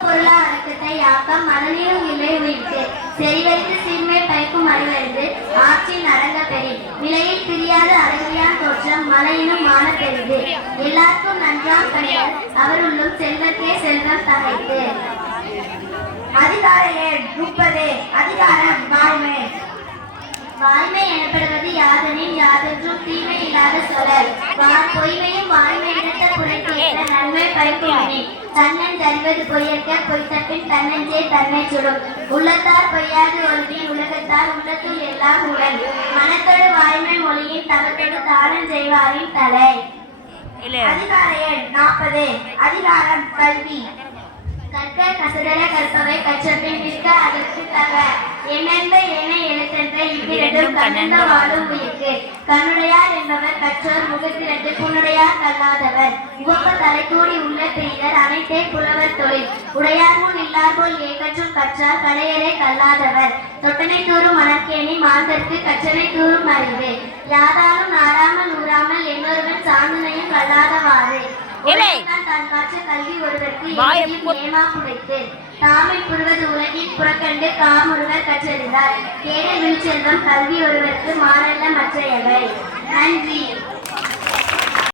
பொருளாதாரத்தை யாக்கம் மனநிலும் இல்லை உயிர்த்து செறிவறிந்து சீர்மை பயக்கும் அறிவறிந்து ஆட்சியின் அரங்க பெரி நிலையில் பிரியாத அழகியான் தோற்றம் மலையிலும் மான பெரிது எல்லாருக்கும் நன்றாம் கணிதல் அவருள்ளும் செல்வத்தே செல்வம் தகைத்து. அதிகார எண் 30. அதிகாரம் வாய்மை. வாய்மை எனப்படுவது யாதெனின் யாதொன்றும் தீமை இல்லாத சொலல். பொய்மையும் வாய்மை இடத்த புறக்கேற்ற நன்மை பயக்குமினி தன்னன் அறிவது பொய்யற்க பொய்த்தப்பின் தன்னஞ்சே தன்னை சுடும். உள்ளத்தார் பொய்யாது ஒருவின் உலகத்தார் உள்ளத்துள் எல்லாம் உடல். மனத்தோடு வாய்மை மொழியின் தவத்தோடு தானம் செய்வாரின் தலை. அதிகார எண் 40. அதிகாரம் கல்வி. கற்க கசடர கற்பவை கற்றபின் நிற்க அதற்கு தக எண்ணென்ப ஏனை எழுத்தென்ற இவ்விரண்டும் கண்ணந்த வாழும் உயிர்க்கு. கண்ணுடையார் என்பவர் கற்றோர் முகத்திரண்டு புண்ணுடையார் கல்லாதவர். உவப்ப தலைக்கூடி உள்ள பிரிதர் அனைத்தே புலவர் தொழில். உடையார் முன் இல்லார்போல் ஏகற்றும் கற்றார் கடையரே கல்லாதவர். தொட்டனை தூரும் மணற்கேணி மாந்தற்கு கற்றனை தூரும் அறிவு. யாதாலும் நாடாமல் ஊறாமல் என்னொருவன் சார்ந்தனையும் கல்லாதவாறு. தான் காற்ற கல்வி ஒருவருக்கு ஏமா புடைத்து தாமை புரிவது உலகில் புறக்கண்டு காமுருவர் கற்றறிந்தார். கேடல் விழுச்செல்வம் கல்வி ஒருவருக்கு மாறல்ல மற்றையவை. நன்றி.